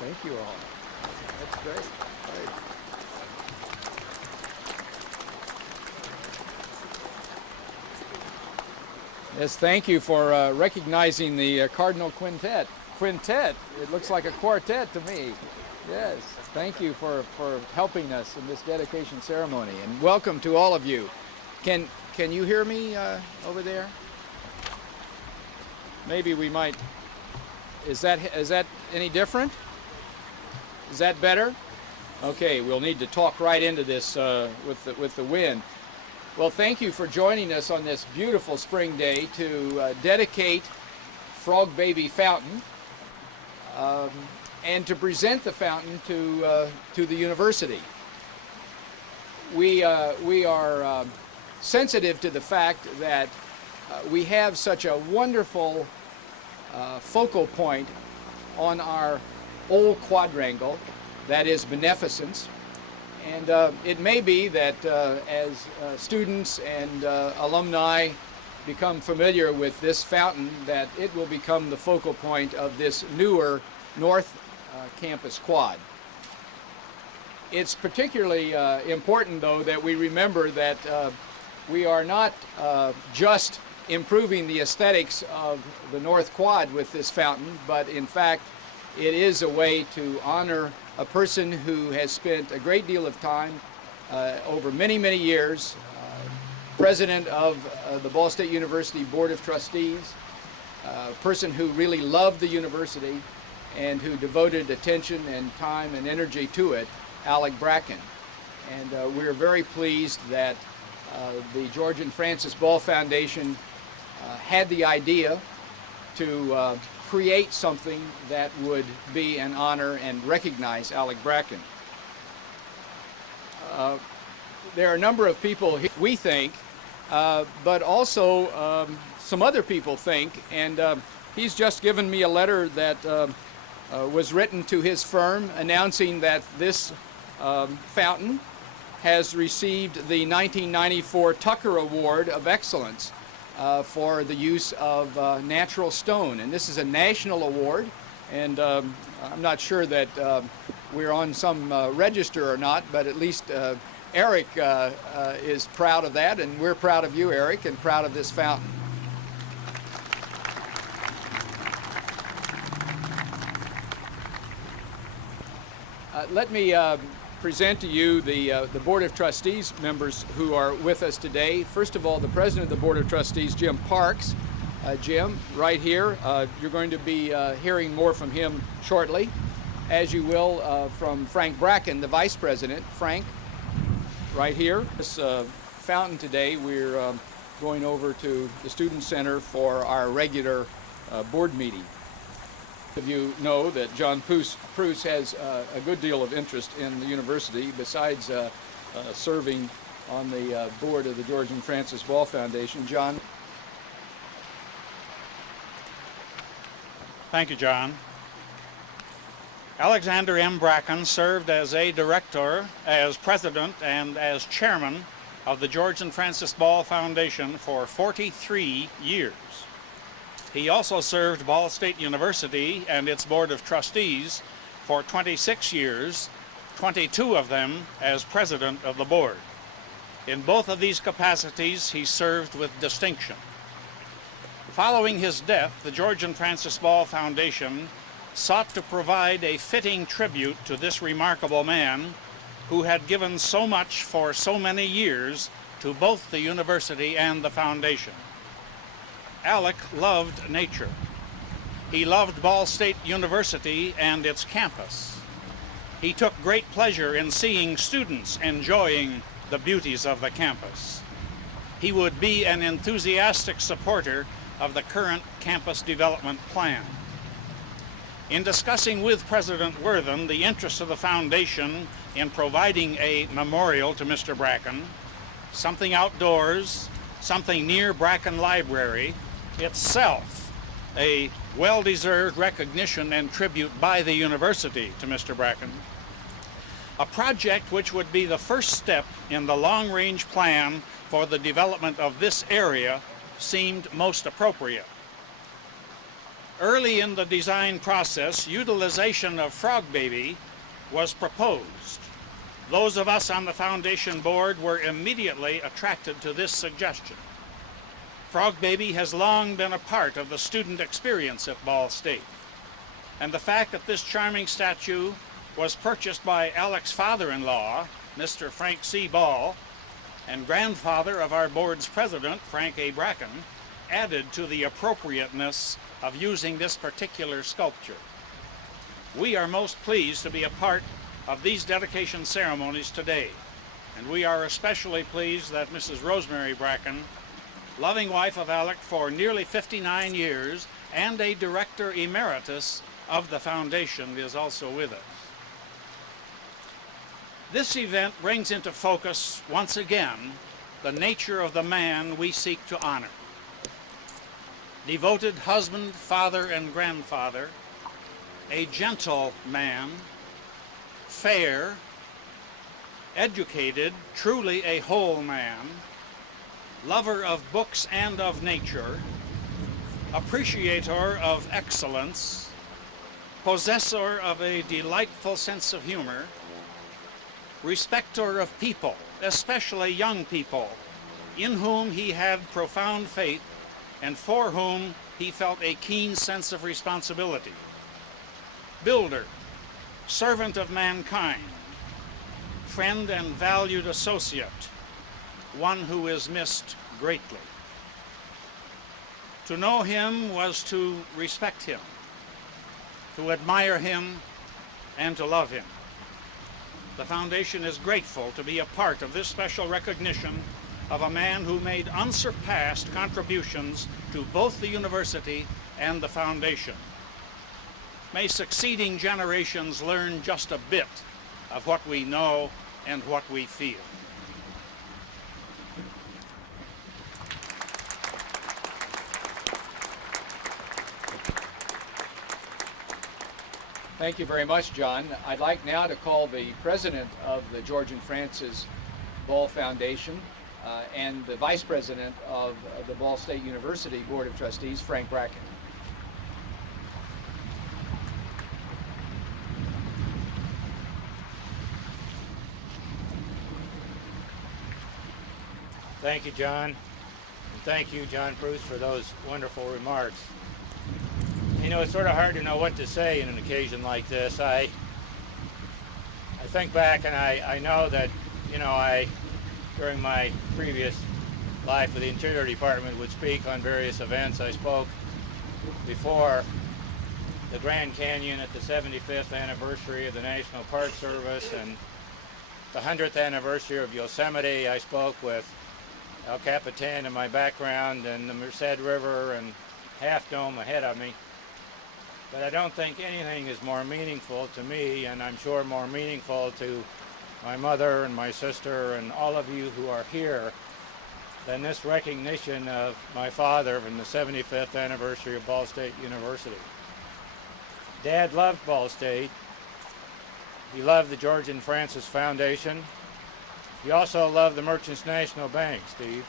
Thank you all. That's great. Great. Yes, thank you for recognizing the Cardinal Quintet. Quintet, it looks like a quartet to me. Yes, thank you for helping us in this dedication ceremony, and welcome to all of you. Can you hear me over there? Maybe we might. Is that any different? Is that better? Okay, we'll need to talk right into this with the wind. Well, thank you for joining us on this beautiful spring day to dedicate Frog Baby Fountain and to present the fountain to the university. We are sensitive to the fact that we have such a wonderful focal point on our old quadrangle, that is beneficence. And it may be that as students and alumni become familiar with this fountain, that it will become the focal point of this newer North Campus quad. It's particularly important, though, that we remember that we are not just improving the aesthetics of the North Quad with this fountain, but in fact it is a way to honor a person who has spent a great deal of time over many, many years, president of the Ball State University Board of Trustees, a person who really loved the university and who devoted attention and time and energy to it, Alec Bracken. And we're very pleased that the George and Frances Ball Foundation had the idea to create something that would be an honor and recognize Alec Bracken. There are a number of people we think, but also some other people think, and he's just given me a letter that was written to his firm announcing that this fountain has received the 1994 Tucker Award of Excellence for the use of natural stone. And this is a national award, and I'm not sure that we're on some register or not, but at least Eric is proud of that, and we're proud of you, Eric, and proud of this fountain. Let me present to you the Board of Trustees members who are with us today. First of all, the President of the Board of Trustees, Jim Parks. Jim, right here. You're going to be hearing more from him shortly, as you will from Frank Bracken, the Vice President. Frank, right here. This fountain today, we're going over to the Student Center for our regular board meeting. Of you know that John Pruce has a good deal of interest in the university, besides serving on the board of the George and Frances Ball Foundation. John. Thank you, John. Alexander M. Bracken served as a director, as president, and as chairman of the George and Frances Ball Foundation for 43 years. He also served Ball State University and its Board of Trustees for 26 years, 22 of them as president of the board. In both of these capacities, he served with distinction. Following his death, the George and Frances Ball Foundation sought to provide a fitting tribute to this remarkable man who had given so much for so many years to both the university and the foundation. Alec loved nature. He loved Ball State University and its campus. He took great pleasure in seeing students enjoying the beauties of the campus. He would be an enthusiastic supporter of the current campus development plan. In discussing with President Worthen the interests of the foundation in providing a memorial to Mr. Bracken, something outdoors, something near Bracken Library, itself a well-deserved recognition and tribute by the university to Mr. Bracken, a project which would be the first step in the long-range plan for the development of this area seemed most appropriate. Early in the design process, utilization of Frog Baby was proposed. Those of us on the foundation board were immediately attracted to this suggestion. Frog Baby has long been a part of the student experience at Ball State, and the fact that this charming statue was purchased by Alec's father-in-law, Mr. Frank C. Ball, and grandfather of our board's president, Frank A. Bracken, added to the appropriateness of using this particular sculpture. We are most pleased to be a part of these dedication ceremonies today, and we are especially pleased that Mrs. Rosemary Bracken, loving wife of Alec for nearly 59 years and a director emeritus of the foundation, is also with us. This event brings into focus once again the nature of the man we seek to honor. Devoted husband, father, and grandfather, a gentle man, fair, educated, truly a whole man, lover of books and of nature, appreciator of excellence, possessor of a delightful sense of humor, respecter of people, especially young people, in whom he had profound faith and for whom he felt a keen sense of responsibility. Builder, servant of mankind, friend and valued associate, one who is missed greatly. To know him was to respect him, to admire him, and to love him. The foundation is grateful to be a part of this special recognition of a man who made unsurpassed contributions to both the university and the foundation. May succeeding generations learn just a bit of what we know and what we feel. Thank you very much, John. I'd like now to call the president of the George and Francis Ball Foundation and the vice president of the Ball State University Board of Trustees, Frank Bracken. Thank you, John. And thank you, John Bruce, for those wonderful remarks. You know, it's sort of hard to know what to say in an occasion like this. I think back and I know that, you know, during my previous life with the Interior Department, would speak on various events. I spoke before the Grand Canyon at the 75th anniversary of the National Park Service and the 100th anniversary of Yosemite. I spoke with El Capitan in my background and the Merced River and Half Dome ahead of me. But I don't think anything is more meaningful to me, and I'm sure more meaningful to my mother and my sister and all of you who are here, than this recognition of my father in the 75th anniversary of Ball State University. Dad loved Ball State. He loved the George and Francis Foundation. He also loved the Merchants National Bank, Steve.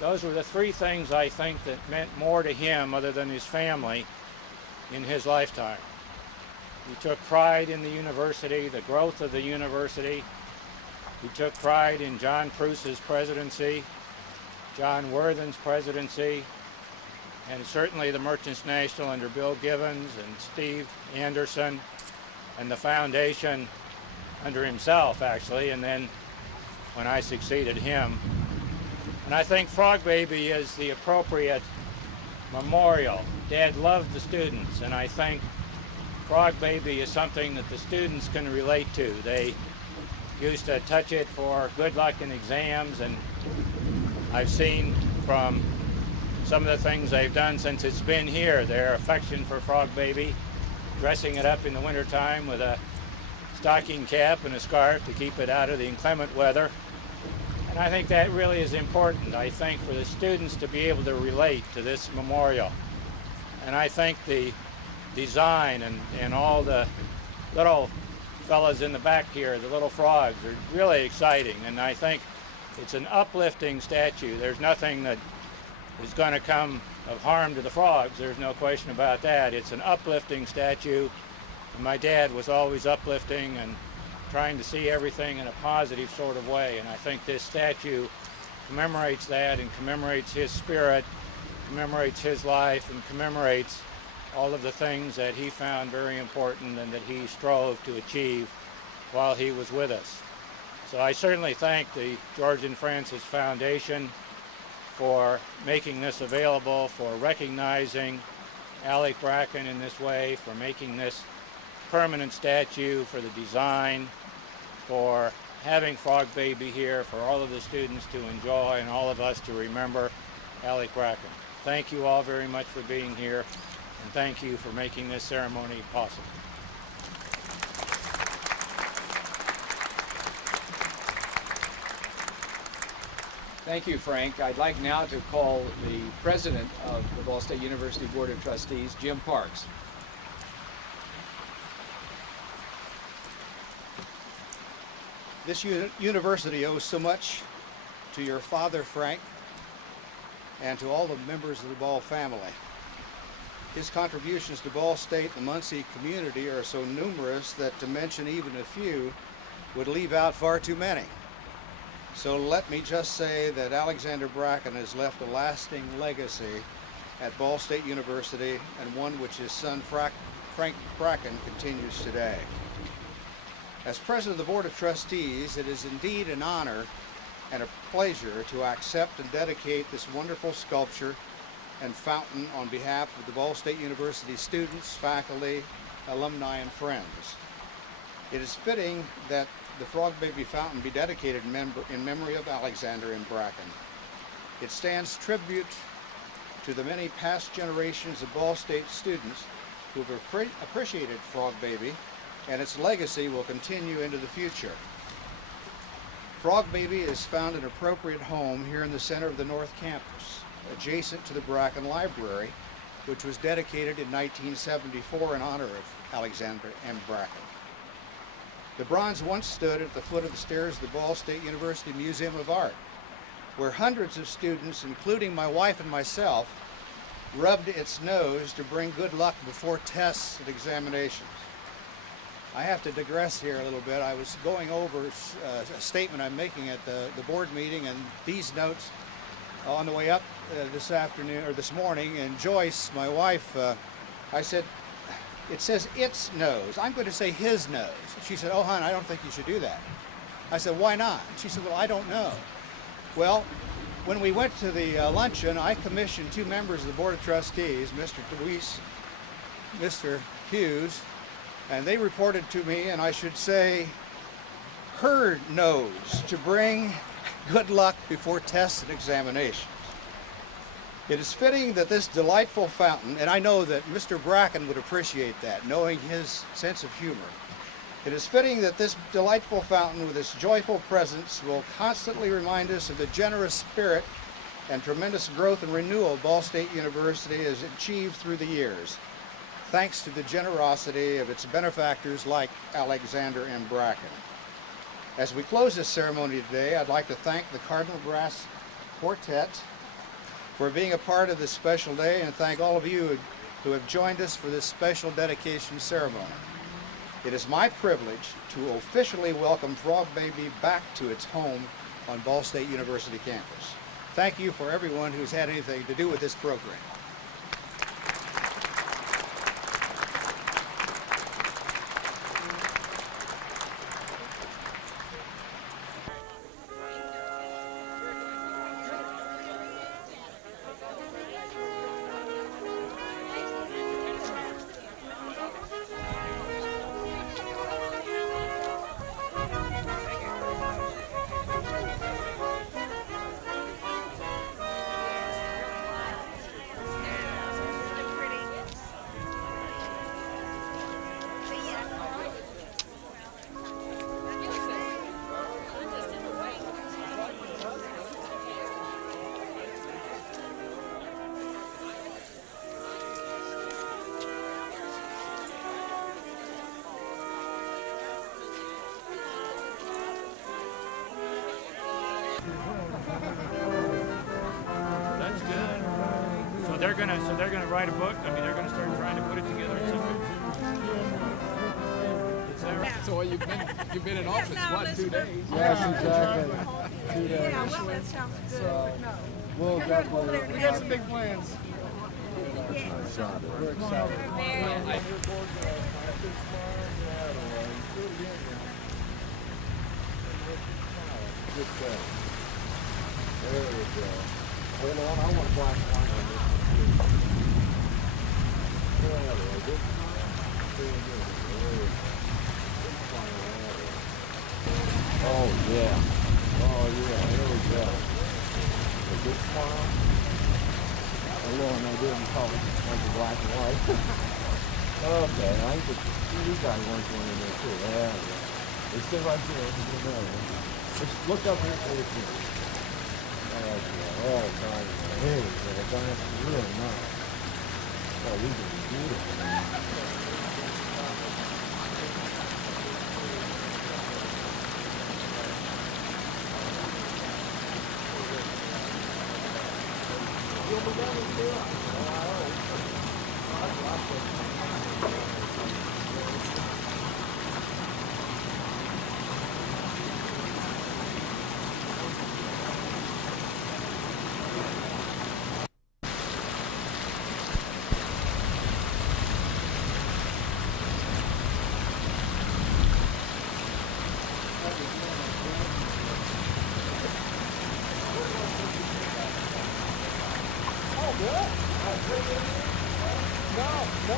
Those were the three things I think that meant more to him other than his family in his lifetime. He took pride in the university, the growth of the university. He took pride in John Pruce's presidency, John Worthen's presidency, and certainly the Merchants National under Bill Givens and Steve Anderson, and the foundation under himself, actually, and then when I succeeded him. And I think Frog Baby is the appropriate memorial. Dad loved the students, and I think Frog Baby is something that the students can relate to. They used to touch it for good luck in exams, and I've seen from some of the things they've done since it's been here, their affection for Frog Baby, dressing it up in the wintertime with a stocking cap and a scarf to keep it out of the inclement weather. And I think that really is important, I think, for the students to be able to relate to this memorial. And I think the design and all the little fellas in the back here, the little frogs, are really exciting. And I think it's an uplifting statue. There's nothing that is going to come of harm to the frogs. There's no question about that. It's an uplifting statue. And my dad was always uplifting and trying to see everything in a positive sort of way. And I think this statue commemorates that and commemorates his spirit, commemorates his life, and commemorates all of the things that he found very important and that he strove to achieve while he was with us. So I certainly thank the George and Francis Foundation for making this available, for recognizing Alec Bracken in this way, for making this permanent statue, for the design, for having Frog Baby here, for all of the students to enjoy and all of us to remember Alec Bracken. Thank you all very much for being here, and thank you for making this ceremony possible. Thank you, Frank. I'd like now to call the president of the Ball State University Board of Trustees, Jim Parks. This university owes so much to your father, Frank, and to all the members of the Ball family. His contributions to Ball State and the Muncie community are so numerous that to mention even a few would leave out far too many. So let me just say that Alexander Bracken has left a lasting legacy at Ball State University, and one which his son Frank Bracken continues today. As president of the Board of Trustees, it is indeed an honor and a pleasure to accept and dedicate this wonderful sculpture and fountain on behalf of the Ball State University students, faculty, alumni, and friends. It is fitting that the Frog Baby Fountain be dedicated in memory of Alexander M. Bracken. It stands tribute to the many past generations of Ball State students who have appreciated Frog Baby, and its legacy will continue into the future. Frog Baby has found an appropriate home here in the center of the North Campus, adjacent to the Bracken Library, which was dedicated in 1974 in honor of Alexander M. Bracken. The bronze once stood at the foot of the stairs of the Ball State University Museum of Art, where hundreds of students, including my wife and myself, rubbed its nose to bring good luck before tests and examinations. I have to digress here a little bit. I was going over a statement I'm making at the board meeting, and these notes on the way up this afternoon or this morning, and Joyce, my wife, I said, it says its nose. I'm going to say his nose. She said, oh, hon, I don't think you should do that. I said, why not? She said, well, I don't know. Well, when we went to the luncheon, I commissioned two members of the Board of Trustees, Mr. DeWeese, Mr. Hughes, and they reported to me, and I should say, her nose to bring good luck before tests and examinations. It is fitting that this delightful fountain, and I know that Mr. Bracken would appreciate that, knowing his sense of humor. It is fitting that this delightful fountain with its joyful presence will constantly remind us of the generous spirit and tremendous growth and renewal Ball State University has achieved through the years, thanks to the generosity of its benefactors like Alexander M. Bracken. As we close this ceremony today, I'd like to thank the Cardinal Brass Quartet for being a part of this special day, and thank all of you who have joined us for this special dedication ceremony. It is my privilege to officially welcome Frog Baby back to its home on Ball State University campus. Thank you for everyone who's had anything to do with this program. That's good. So they're gonna write a book. I mean, they're gonna start trying to put it together. Is that right? So you've been in office, what, 2 days? Yes, exactly. 2 days. Yeah, well, that sounds good. So, No. we'll definitely, We got some big plans. we're excited. Good thing. There we go. Hold on, I want black and white on this. There we go. Good. Very good. There we go. Oh yeah. Oh yeah, there we go. A good smile. Oh Lord, I didn't call it like the black and white. Okay, I think you guys want one in there too. Yeah, yeah. It's still right there. It's in there. Just look up here for the oh, nice. There we go. That's really nice. Oh, these are beautiful. No.